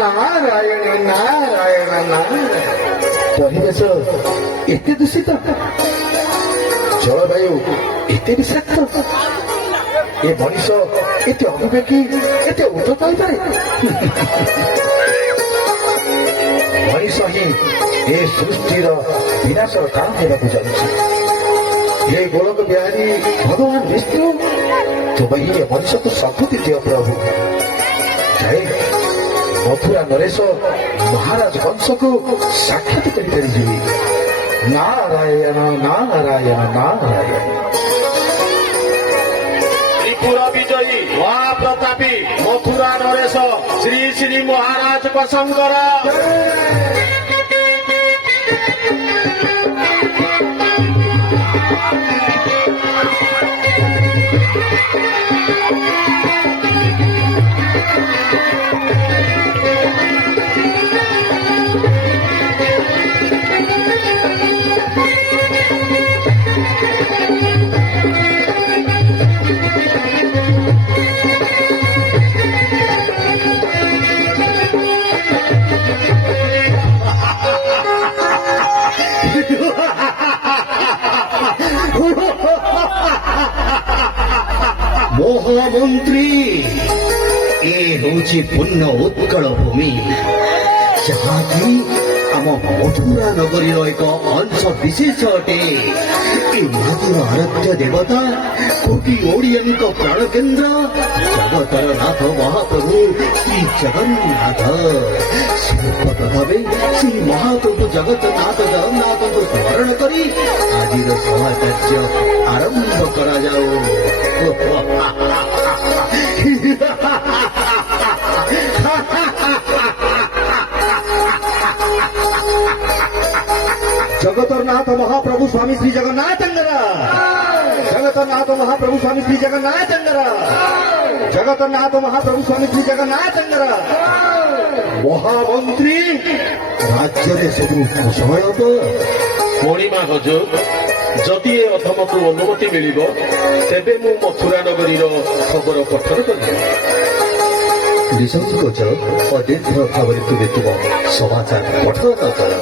ନାରାୟଣ ନାରାୟଣ ନାରାୟଣ। ପରିବେଶ ଏତେ ଦୂଷିତ, ଜଳବାୟୁ ଏତେ ବିଷାକ୍ତ, ଏ ମଣିଷ ଏତେ ଅବିବେକୀ, ଏତେ ଉଦ୍ଧତ ହୋଇପାରେ? ମଣିଷ ହିଁ ଏ ସୃଷ୍ଟିର ବିନାଶର କାରଣ ହେବାକୁ ଯାଉଛି। हे गोलक बिहारी भगवान विष्णु, तुम ही मनुष्य को सद्बुद्धि दियो प्रभु। जय मथुरा नरेश महाराज कंस को साक्षात कर नारायण नारायण नारायण। त्रिपुरा विजयी महाप्रतापी मथुरा नरेश श्री श्री महाराज शंकर। ମହାମନ୍ତ୍ରୀ, ଏ ହେଉଛି ପୂର୍ଣ୍ଣ ଉତ୍କଳ ଭୂମି, ଯାହାକି ଆମ ମଥୁରା ନଗରୀର ଏକ ଅଂଶ ବିଶେଷ ଅଟେ। ଏ ମାତୃ ଆରାଧ୍ୟ ଦେବତା, କୋଟି ଓଡ଼ିଆଙ୍କ ପ୍ରାଣ କେନ୍ଦ୍ର, ଜଗତର ନାଥ ମହାପ୍ରଭୁ ଶ୍ରୀ ଜଗନ୍ନାଥ। ସ୍ୱର୍ଗତ ଭାବେ ଶ୍ରୀ ମହାପ୍ରଭୁ ଜଗନ୍ନାଥ ଜଗନ୍ନାଥଙ୍କୁ ସ୍ମରଣ କରି ଆଜିର ସଭା କାର୍ଯ୍ୟ ଆରମ୍ଭ କରାଯାଉ। जगतरनाथ महाप्रभु स्वामी श्री जगन्नाथंगर, जगतरनाथ महाप्रभु स्वामी श्री जगन्नाथंगर, जगतरनाथ महाप्रभु स्वामी श्री जगन्नाथंगर। महामंत्री राज्य सब कुशल तो पूर्णिमा हजूर, जदि ए अधमକୁ ଅନୁମତି ମିଳିବ ତେବେ ମୁଁ ମଥୁରା ନଗରୀର ଖବର ପଠନ କରିବି। ନିସଂକୋଚ ଅଦୀର୍ଘ ଭାବରେ ତୁମେ ତୁମ ସମାଚାର ପଠନ କର।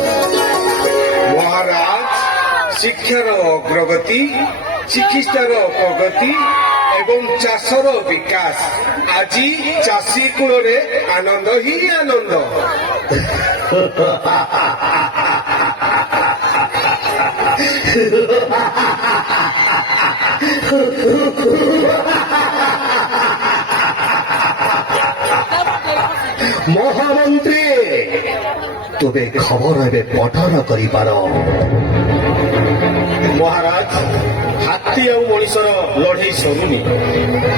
ମହାରାଜ, ଶିକ୍ଷାର ଅଗ୍ରଗତି, ଚିକିତ୍ସାର ପ୍ରଗତି ଏବଂ ଚାଷର ବିକାଶ, ଆଜି ଚାଷୀ କୂଳରେ ଆନନ୍ଦ ହିଁ ଆନନ୍ଦ। ମହାମନ୍ତ୍ରୀ, ତୁମେ ଖବର ଏବେ ପଠନ କରିପାର। ମହାରାଜ, ହାତୀ ଆଉ ମଣିଷର ଲଢ଼େଇ ସରୁନି।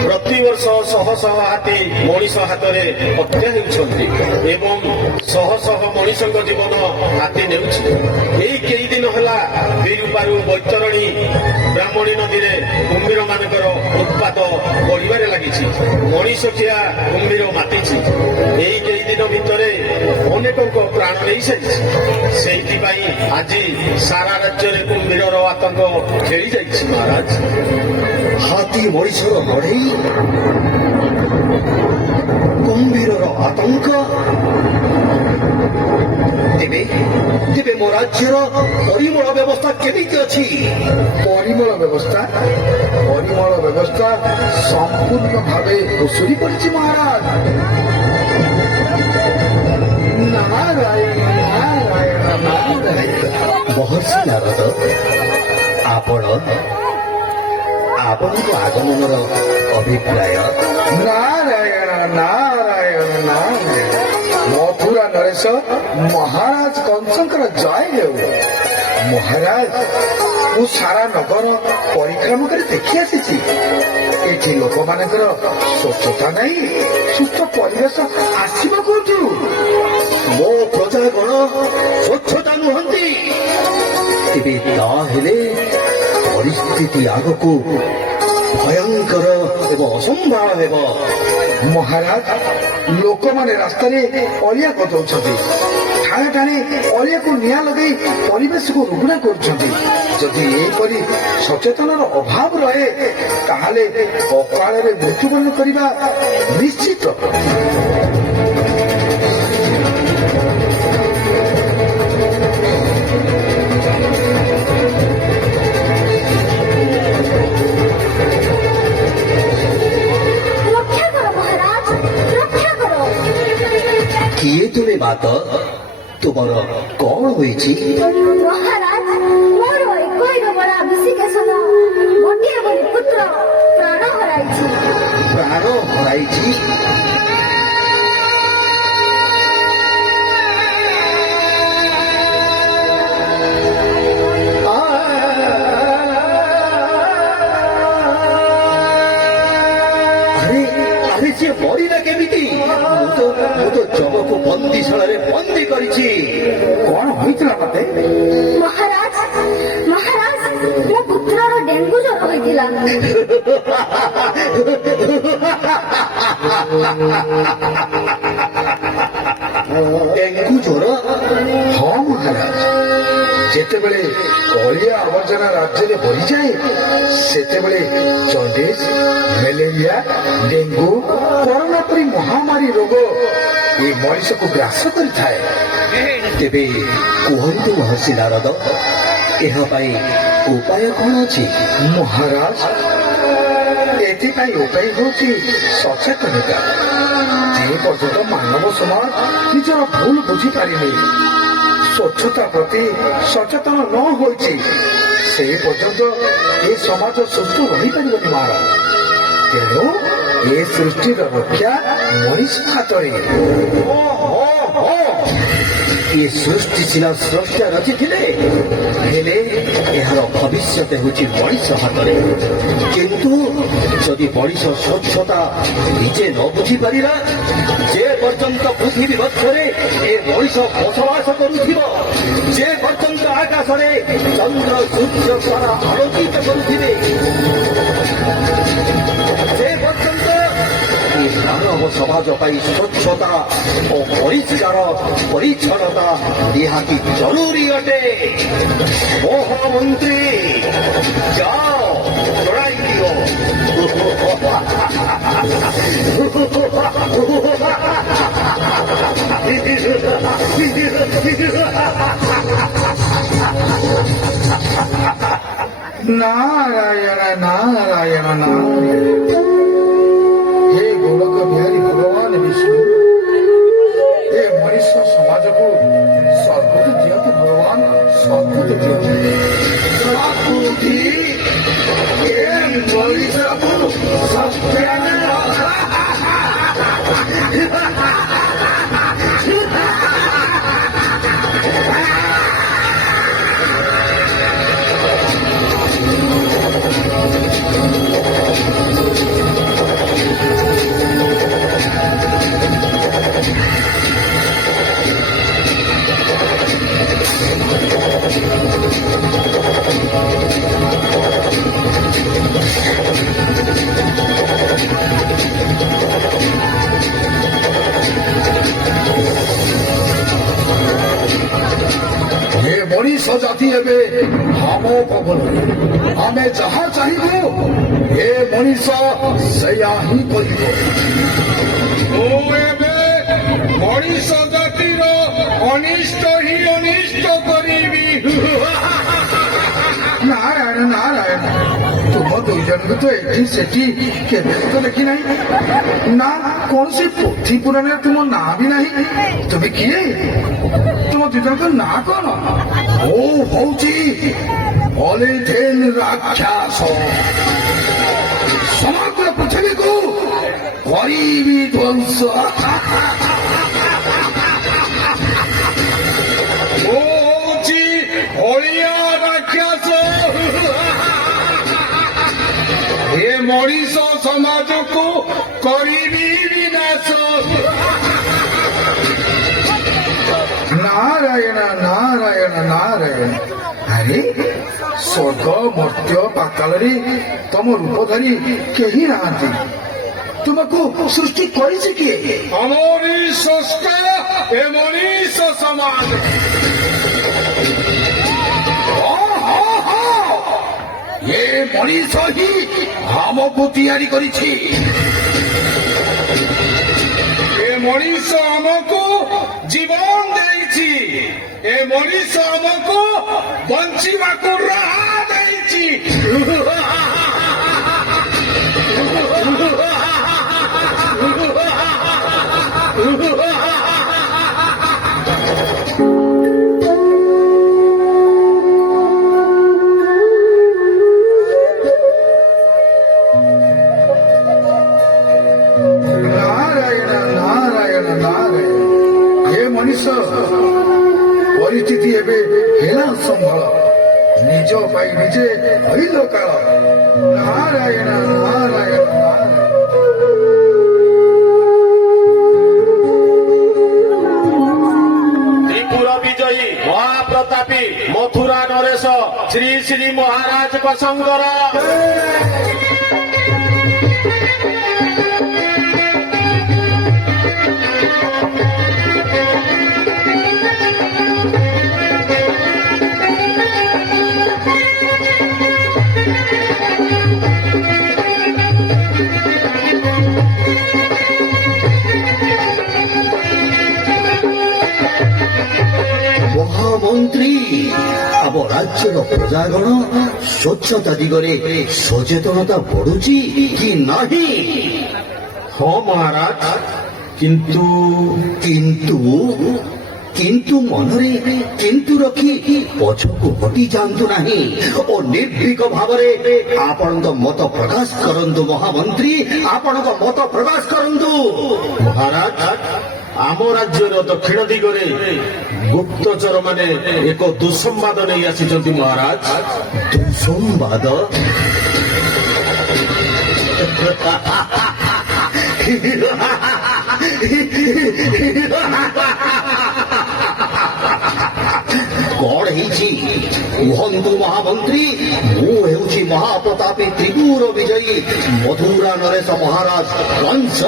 ପ୍ରତିବର୍ଷ ଶହ ଶହ ହାତୀ ମଣିଷ ହାତରେ ହତ୍ୟା ହେଉଛନ୍ତି ଏବଂ ଶହ ଶହ ମଣିଷଙ୍କ ଜୀବନ ହାତୀ ନେଉଛି। ଏଇ କେଇ ଦିନ ହେଲା ବିରୁପାରୁ ବୈତରଣୀ ବ୍ରାହ୍ମଣୀ ନଦୀରେ କୁମ୍ଭୀର ମାନଙ୍କର ଉତ୍ପାତ ବଢିବାରେ ଲାଗିଛି। ମଣିଷଖିଆ କୁମ୍ଭୀର ମାତିଛି। ଏଇ କେଇ ଦିନ ଭିତରେ ଅନେକଙ୍କ ପ୍ରାଣ ନେଇସାରିଛି। ସେଇଥିପାଇଁ ଆଜି ସାରା ରାଜ୍ୟରେ କୁମ୍ଭୀରର ଆତଙ୍କ ଖେଳି ଯାଇଛି। ମହାରାଜ, ହାତୀ ମଣିଷର ଲଢ଼େଇ, କୁମ୍ଭୀରର ଆତଙ୍କ। ତେବେ ତେବେ ମୋ ରାଜ୍ୟର ପରିମଳ ବ୍ୟବସ୍ଥା କେମିତି ଅଛି? ପରିମଳ ବ୍ୟବସ୍ଥା ସମ୍ପୂର୍ଣ୍ଣ ଭାବେ ଭୁଷୁଡ଼ି ପଡ଼ିଛି ମହାରାଜ। ନାରାୟଣ ନାରାୟଣ ନାରାୟଣ। ମହର୍ଷି ନାରଦ, ଆପଣଙ୍କ ଆଗମନର ଅଭିପ୍ରାୟ? ନାରାୟଣ ନାରାୟଣ ନାରାୟଣ। ମଥୁରା ନରେଶ ମହାରାଜ କଂସଙ୍କର ଜୟ ହେଉ। ମହାରାଜ, ମୁଁ ସାରା ନଗର ପରିକ୍ରମ କରି ଦେଖି ଆସିଛି। ଏଠି ଲୋକମାନଙ୍କର ସ୍ୱଚ୍ଛତା ନାହିଁ, ସୁସ୍ଥ ପରିବେଶ ଆସିବ କୋଉଠୁ? ମୋ ପ୍ରଜାଗଣ ସ୍ୱଚ୍ଛତା ନୁହନ୍ତି। ତେବେ ତାହେଲେ ପରିସ୍ଥିତି ଆଗକୁ ଭୟଙ୍କର ଏବଂ ଅସମ୍ଭାଳ ହେବ। ମହାରାଜ, ଲୋକମାନେ ରାସ୍ତାରେ ଅଳିଆ ଗଦଉଛନ୍ତି, ଠାଏ ଠାଏ ଅଳିଆକୁ ନିଆଁ ଲଗାଇ ପରିବେଶକୁ ରୁଗ୍ଣ କରୁଛନ୍ତି। ଯଦି ଏହିପରି ସଚେତନର ଅଭାବ ରହେ ତାହେଲେ ଅକାଳରେ ମୃତ୍ୟୁବରଣ କରିବା ନିଶ୍ଚିତ। କିଏ ତୁମେ ମାତ? ତୁମର କଣ ହୋଇଛି? ମହାରାଜ, ମୋର ଏକଇର ବଡ଼ା ବିଶିକେଶନ ଗୋଟିଏ ବୋଲି ପୁତ୍ର ପ୍ରାଣ ହରାଇଛି। ପ୍ରାଣ ହରାଇଛି? ଆରେ ଆରେ ସିଏ ମରିଲା କେମିତି? ମୁଁ ତ ଯମକୁ ବନ୍ଦିଶାଳାରେ ବନ୍ଦୀ କରିଛି। କଣ ହୋଇଥିଲା ମତେ? ମହାରାଜ, ମହାରାଜ, ମୋ ପୁତ୍ରର ଡେଙ୍ଗୁ ଜ୍ୱର ହୋଇଥିଲା। ଡେଙ୍ଗୁ ଜ୍ୱର? ହଁ ମହାରାଜ, ଯେତେବେଳେ ଅଳିଆ ଆବର୍ଜନା ରାଜ୍ୟରେ ବଢ଼ିଯାଏ ସେତେବେଳେ ଜଣ୍ଡିସ, ମ୍ୟାଲେରିଆ, ଡେଙ୍ଗୁ, କରୋନା ପରି ମହାମାରୀ ରୋଗ ଏ ମଣିଷକୁ ଗ୍ରାସ କରିଥାଏ। ତେବେ କୁହନ୍ତୁ ମହର୍ଷି ନାରଦ, ଏହା ପାଇଁ ଉପାୟ କଣ ଅଛି? ମହାରାଜ, ଏଥିପାଇଁ ଉପାୟ ହେଉଛି ସଚେତନତା। ଯେ ପର୍ଯ୍ୟନ୍ତ ମାନବ ସମାଜ ନିଜର ଭୁଲ ବୁଝିପାରିନି, ସ୍ୱଚ୍ଛତା ପ୍ରତି ସଚେତନ ନ ହୋଇଛି, ସେ ପର୍ଯ୍ୟନ୍ତ ଏ ସମାଜ ସୁସ୍ଥ ରହିପାରିବନି ମହାରାଜ। ତେଣୁ ଏ ସୃଷ୍ଟିର ରକ୍ଷା ମଣିଷ ହାତରେ। ଏ ସୃଷ୍ଟି ସିନା ସ୍ରଷ୍ଟା ରଚିଥିଲେ, ହେଲେ ଏହାର ଭବିଷ୍ୟତ ହେଉଛି ମଣିଷ ହାତରେ। କିନ୍ତୁ ଯଦି ମଣିଷ ସ୍ୱଚ୍ଛତା ନିଜେ ନ ବୁଝିପାରିଲା, ଯେ ପର୍ଯ୍ୟନ୍ତ ପୃଥିବୀ ମଧ୍ୟରେ ଏ ମଣିଷ ବସବାସ କରୁଥିବ, ଯେ ପର୍ଯ୍ୟନ୍ତ ଆକାଶରେ ଚନ୍ଦ୍ର ସୂର୍ଯ୍ୟ ତାରା ଆଲୋକିତ କରୁଥିବେ, ସେ ପର୍ଯ୍ୟନ୍ତ ଏ ମାନବ ସମାଜ ପାଇଁ ସ୍ୱଚ୍ଛତା ଓ ପରିଷ୍କାର ପରିଚ୍ଛନ୍ନତା ନିହାତି ଜରୁରୀ ଅଟେ। ମହାମନ୍ତ୍ରୀ, ଯାଅ ଜଣାଇ ଦିଅ। ନାରାୟଣ ନାରାୟଣ ନାରାୟଣ। ହେ ଗୋଲକ ବିହାରୀ ଭଗବାନ ବିଷ୍ଣୁ, ଏ ମଣିଷ ସମାଜକୁ ସଦ୍ବୁଦ୍ଧି ଦିଅନ୍ତୁ ଭଗବାନ, ସଦ୍ବୁଦ୍ଧି ଦିଅନ୍ତୁ। ସଦ୍ବୁଦ୍ଧି? ଏ ମଣିଷକୁ ଏ ମଣିଷ ଜାତି ଏବେ ଆମ କବଳରେ। ଆମେ ଯାହା ଚାହିଁବୁ ଏ ମଣିଷ ସେଇଆ ହିଁ କରିବ। ମୁଁ ଏବେ ମଣିଷ ଜାତିର ଅନିଷ୍ଟ ହିଁ ଅନିଷ୍ଟ କରିବି। ନାରାୟଣ ନାରାୟଣ, ତୁମ ଦୁଇ ଜଣଙ୍କୁ ତ ଏଠି ସେଠି କେବେ ତ ଦେଖି ନାହିଁ। ନା କୌଣସି ପୋଥି ପୁରାଣରେ ତୁମ ନାଁ ବି ନାହିଁ। ତୁମେ କିଏ? ତୁମ ଦୁଇ ଜଣଙ୍କ ନାଁ କଣ? ଓ ହଉଛି ଅଲିଥେନ ରାକ୍ଷାସ। ସମଗ୍ର ପୃଥିବୀକୁ କରିବି ଧ୍ୱଂସ। ମୁଁ ହଉଛି ଅଳିଆ ରାକ୍ଷସ। ଏ ମଣିଷ ସମାଜକୁ କରିବି ବିନାଶ। ନାରାୟଣ ନାରାୟଣ ନାରାୟଣ। ଆରେ ସ୍ୱର୍ଗ ମର୍ତ୍ତ୍ୟ ପାତାଳରେ ତମ ରୂପ ଧରି କେହି ନାହାନ୍ତି। ତୁମକୁ ସୃଷ୍ଟି କରିଛି କିଏ? ଆମରି ସ୍ରଷ୍ଟା ଏ ମଣିଷ ସମାଜ। ଏ ମଣିଷ ହିଁ ଆମକୁ ତିଆରି କରିଛି। ଏ ମଣିଷ ଆମକୁ ଜୀବନ ଦେଇଛି। ଏ ମଣିଷ ଆମକୁ ବଞ୍ଚିବାକୁ ରାହା ଦେଇଛି। ମଣିଷ ପରିସ୍ଥିତି ଏବେ ହେଲା ସମ୍ଭଳ ନିଜ ପାଇଁ ନିଜେ ହରିଲ କାଳ ନାରାୟଣ ନାରାୟଣ ନାରାୟଣ। ତ୍ରିପୁର ବିଜୟୀ ମହାପ୍ରତାପୀ ମଥୁରା ନରେଶ ଶ୍ରୀ ଶ୍ରୀ ମହାରାଜ ପ୍ରସଙ୍ଗର ମହାମନ୍ତ୍ରୀ ଆମ ରାଜ୍ୟର ପ୍ରଜାଗଣ ସ୍ୱଚ୍ଛତା ଦିଗରେ ସଚେତନତା ବଢୁଛି କି ନାହିଁ? ହଁ ମହାରାଜ, କିନ୍ତୁ କିନ୍ତୁ କିନ୍ତୁ ମନରେ କିନ୍ତୁ ରଖି ପଛକୁ ହଟି ଯାଆନ୍ତୁ ନାହିଁ ଓ ନିର୍ଭୀକ ଭାବରେ ଆପଣଙ୍କ ମତ ପ୍ରକାଶ କରନ୍ତୁ। ମହାମନ୍ତ୍ରୀ, ଆପଣଙ୍କ ମତ ପ୍ରକାଶ କରନ୍ତୁ। ମହାରାଜ, ଆମ ରାଜ୍ୟର ଦକ୍ଷିଣ ଦିଗରେ ଗୁପ୍ତଚର ମାନେ ଏକ ଦୁଃସମ୍ବାଦ ନେଇ ଆସିଛନ୍ତି ମହାରାଜ। ଦୁଃସମ୍ବାଦ? କଣ ହେଇଛି କୁହନ୍ତୁ ମହାମନ୍ତ୍ରୀ। ମୁଁ ହେଉଛି ମହାପ୍ରତାପୀ ତ୍ରିପୁର ବିଜୟୀ ମଥୁରା ନରେଶ ମହାରାଜ କଂସ।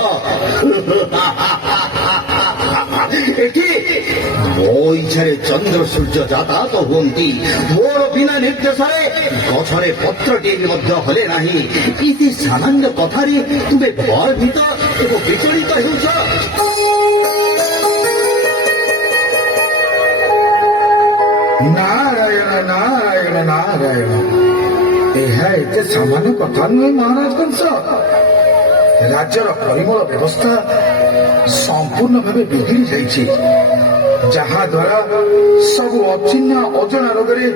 ଏଠି ମୋ ଇଚ୍ଛାରେ ଚନ୍ଦ୍ର ସୂର୍ଯ୍ୟ ଯାତାୟାତ ହୁଅନ୍ତି। ମୋର ବିନା ନିର୍ଦ୍ଦେଶରେ ଗଛରେ ପତ୍ରଟିଏ ବି ମଧ୍ୟ ହଲେ ନାହିଁ। ଇତି ସାମାନ୍ୟ କଥାରେ ତୁମେ ଗର୍ବିତ ଏବଂ ବିଚଳିତ ହେଉଛ। ନାରାୟଣ ନାରାୟଣ ନାରାୟଣ। ଏହା ଏତେ ସାମାନ୍ୟ କଥା ନୁହେଁ ମହାରାଜ କଂସ। ରାଜ୍ୟର ପରିମଳ ବ୍ୟବସ୍ଥା ସମ୍ପୂର୍ଣ୍ଣ ଭାବେ ବିଗିଡ଼ି ଯାଇଛି, ଯାହା ଦ୍ୱାରା ସବୁ ଅଚିହ୍ନା ଅଜଣା ରୋଗରେ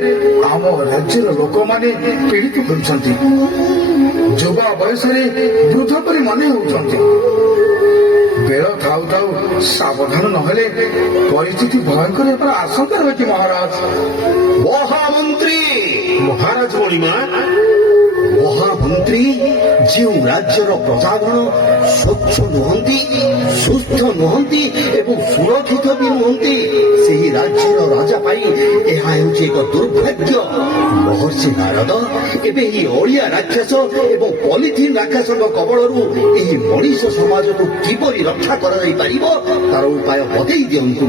ଆମ ରାଜ୍ୟର ଲୋକମାନେ ପୀଡ଼ିତ ହେଉଛନ୍ତି। ଯୁବ ବୟସରେ ବୃଦ୍ଧ ପରି ମନେ ହେଉଛନ୍ତି। ବେଳ ଥାଉ ଥାଉ ସାବଧାନ ନହେଲେ ପରିସ୍ଥିତି ଭୟଙ୍କର ହେବାର ଆଶଙ୍କା ରହିଛି ମହାରାଜ। ମହାମନ୍ତ୍ରୀ, ମହାରାଜ ମଣିମା, ମହାମନ୍ତ୍ରୀ, ଯେଉଁ ରାଜ୍ୟର ପ୍ରଜାଗଣ ସ୍ୱଚ୍ଛ ନୁହନ୍ତି, ସୁସ୍ଥ ନୁହନ୍ତି ଏବଂ ସୁରକ୍ଷିତ ବି ନୁହନ୍ତି, ସେହି ରାଜ୍ୟର ରାଜା ପାଇଁ ଏହା ହେଉଛି ଏକ ଦୁର୍ଭାଗ୍ୟ। ମହର୍ଷି ନାରଦ ଏବେ ଏହି ଓଡ଼ିଆ ରାକ୍ଷସ ଏବଂ ପଲିଥିନ୍ ରାକ୍ଷସଙ୍କ କବଳରୁ ଏହି ମଣିଷ ସମାଜକୁ କିପରି ରକ୍ଷା କରାଯାଇ ପାରିବ ତାର ଉପାୟ ବତେଇ ଦିଅନ୍ତୁ।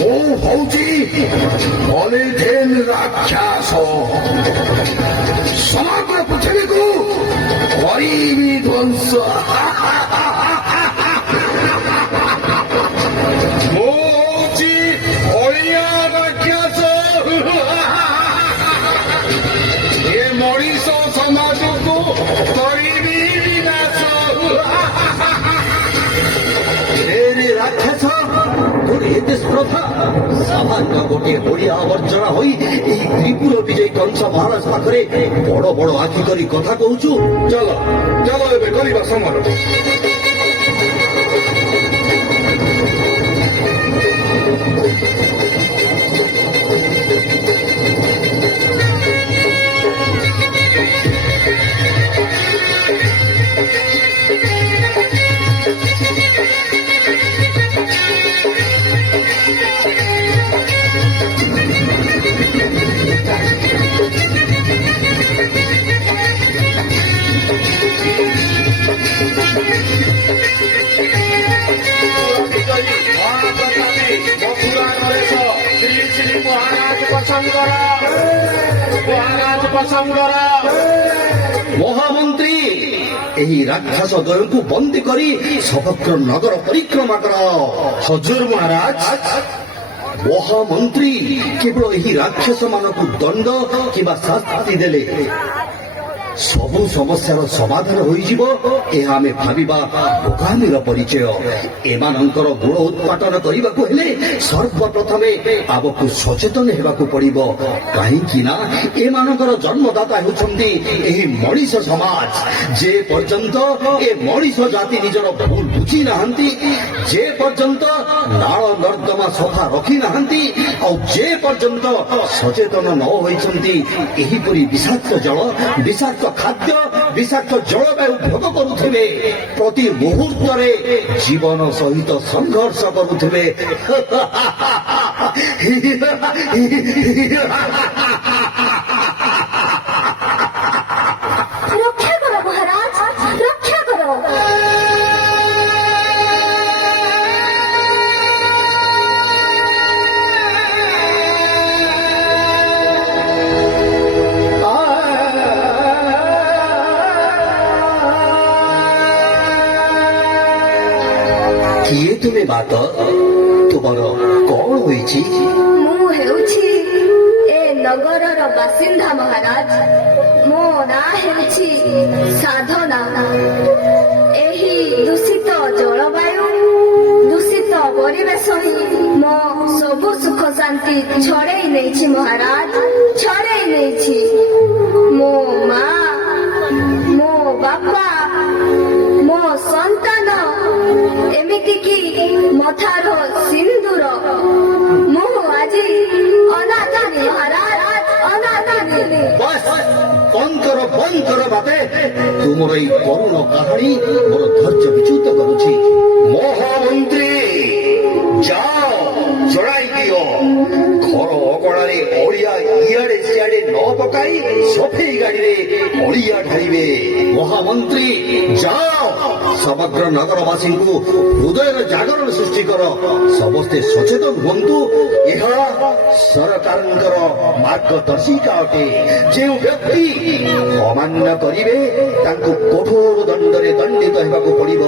ମୁଁ ହଉଛି ପଲିଥିନ୍ ରାକ୍ଷସ। ସମଗ୍ର ପୃଥିବୀକୁ କରିବି ଧ୍ୱଂସ। ମୁଁ ହଉଛି ଅଳିଆ ରାକ୍ଷସ। ଏ ମଣିଷ ସମାଜକୁ କରିବି ବିନାଶ। रे राक्षस, তোর এতে স্পর্ধা সামান্য গোটিଏ ଓଡ଼ିଆ ଆବର୍ଜନା ହୋଇ ଏହି ତ୍ରିପୁର ବିଜୟୀ କଂସ ମହାରାଜ ପାଖରେ ବଡ ବଡ ଆଖି କରି କଥା କହୁଛୁ। ଚାଲ ଚାଲ ଏବେ କରିବା ସମର। ମହାରାଜ ପ୍ରସଙ୍ଗର ମହାମନ୍ତ୍ରୀ, ଏହି ରାକ୍ଷସ ଦ୍ୱୟଙ୍କୁ ବନ୍ଦୀ କରି ସମଗ୍ର ନଗର ପରିକ୍ରମା କର। ହଜୁର ମହାରାଜ, ମହାମନ୍ତ୍ରୀ କେବଳ ଏହି ରାକ୍ଷସ ମାନଙ୍କୁ ଦଣ୍ଡ କିମ୍ବା ଶାସ୍ତି ଦେଲେ ସବୁ ସମସ୍ୟାର ସମାଧାନ ହୋଇଯିବ, ଏହା ଆମେ ଭାବିବା ବୋକାମିର ପରିଚୟ। ଏମାନଙ୍କର ଗୁଣ ଉତ୍ପାଟନ କରିବାକୁ ହେଲେ ସର୍ବପ୍ରଥମେ ଆମକୁ ସଚେତନ ହେବାକୁ ପଡିବ। କାହିଁକି ନା ଏମାନଙ୍କର ଜନ୍ମଦାତା ହେଉଛନ୍ତି ଏହି ମଣିଷ ସମାଜ। ଯେ ପର୍ଯ୍ୟନ୍ତ ଏ ମଣିଷ ଜାତି ନିଜର ଭୁଲ ବୁଝି ନାହାନ୍ତି, ଯେ ପର୍ଯ୍ୟନ୍ତ ନାଳ ନର୍ଦ୍ଦମା ସଫା ରଖି ନାହାନ୍ତି, ଆଉ ଯେ ପର୍ଯ୍ୟନ୍ତ ସଚେତନ ନ ହୋଇଛନ୍ତି, ଏହିପରି ବିଷାକ୍ତ ଜଳ, ବିଷାକ୍ତ ଖାଦ୍ୟ, ବିଷାକ୍ତ ଜଳବାୟୁ ଭୋଗ କରୁଥିବେ, ପ୍ରତି ମୁହୂର୍ତ୍ତରେ ଜୀବନ ସହିତ ସଂଘର୍ଷ କରୁଥିବେ। রক্ষা করো মহারাজ, রক্ষা করো। କିଏ ତୁମେ ବାତ? ତୁମର କଣ ହୋଇଛି? ମୁଁ ହେଉଛି ଏ ନଗରର ବାସିନ୍ଦା ମହାରାଜ। ମୋ ନାଁ ହେଉଛି ସାଧନା। ଏହି ଦୂଷିତ ଜଳବାୟୁ, ଦୂଷିତ ପରିବେଶ ହିଁ ମୋ ସବୁ ସୁଖ ଶାନ୍ତି ଛଡ଼େଇ ନେଇଛି ମହାରାଜ, ଛଡ଼େଇ ନେଇଛି। ମୋ ମା, ମୋ ବାପା, ମୋ ସନ୍ତାନ, ଏମିତିକି ମଥାର ସିନ୍ଦୁର, ମୁଁ ଆଜି ଅନାଥାନୀ ମହାରାଜ, ଅନାଥାନୀ। ବସ୍, ବନ୍ଦ କର ବାତେ। ତୁମର ଏଇ କରୁଣ କାହାଣୀ ମୋର ଧୈର୍ଯ୍ୟ ବିଚ୍ୟୁତ କରୁଛି। ମହାମନ୍ତ୍ରୀ, ଯାଅ ଜଣାଇ ଦିଅ, ଘର ଅଗଣାରେ ଅଳିଆ ଇଆଡେ ସିଆଡେ ନ ପକାଇ ସଫେଇ ଗାଡିରେ ଅଳିଆ ଢାଳିବେ। ମହାମନ୍ତ୍ରୀ, ଯାଅ ସମଗ୍ର ନଗରବାସୀଙ୍କୁ ହୃଦୟର ଜାଗରଣ ସୃଷ୍ଟି କର। ସମସ୍ତେ ସଚେତନ ହୁଅନ୍ତୁ। ଏହା ସରକାରଙ୍କର ମାର୍ଗଦର୍ଶିକା ଅଟେ। ଯେଉଁ ବ୍ୟକ୍ତି ଅମାନ୍ୟ କରିବେ ତାଙ୍କୁ କଠୋର ଦଣ୍ଡରେ ଦଣ୍ଡିତ ହେବାକୁ ପଡିବ।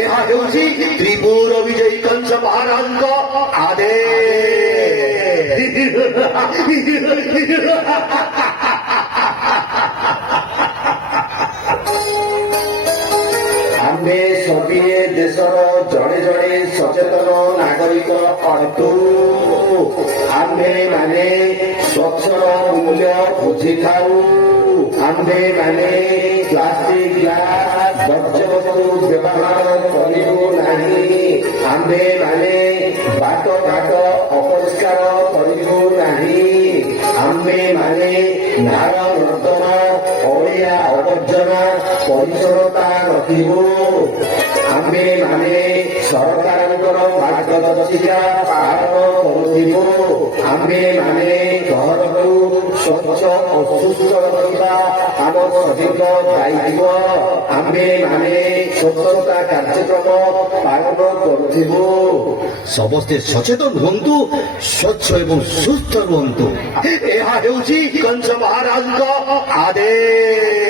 ଏହା ହେଉଛି ତ୍ରିପୁର ବିଜୟୀ କଂସ ମହାରାଜଙ୍କ ଆମେ ସଭିଏ ଦେଶର ଜଣେ ଜଣେ ସଚେତନ ନାଗରିକ ଅଟୁ। ଆମ୍ଭେମାନେ ସ୍ୱଚ୍ଛର ମୂଲ୍ୟ ବୁଝିଥାଉ। ଆମ୍ଭେମାନେ ପ୍ଲାଷ୍ଟିକ ଗ୍ଲାସ ବର୍ଜ୍ୟବସ୍ତୁ ବ୍ୟବହାର କରିବୁ ନାହିଁ। ଆମ୍ଭେମାନେ ବାଟ ଘାଟ ଅପରିଷ୍କାର କରିବୁ ନାହିଁ। ଆମ୍ଭେମାନେ ନାଳ ନର୍ଦ୍ଦମା ଅଳିଆ ଆବର୍ଜନା ପରିଚ୍ଛନ୍ନତା ରଖିବୁ। ଆମ୍ଭେମାନେ ସରକାରଙ୍କର ମାର୍ଗଦର୍ଶିକା ପାଳନ କରୁଥିବୁ। ଆମ୍ଭେମାନେ ସହରକୁ ସ୍ୱଚ୍ଛ ଓ ସୁସ୍ଥ ରଖିବା ଆମ ସଠିକ ଦାୟିତ୍ୱ। ଆମ୍ଭେମାନେ ସ୍ୱଚ୍ଛତା କାର୍ଯ୍ୟକ୍ରମ ପାଳନ କରୁଥିବୁ। ସମସ୍ତେ ସଚେତନ ହୁଅନ୍ତୁ, ସ୍ୱଚ୍ଛ ଏବଂ ସୁସ୍ଥ ରୁହନ୍ତୁ। ଏହା ହେଉଛି କଂସ ମହାରାଜଙ୍କ ଆଦେଶ।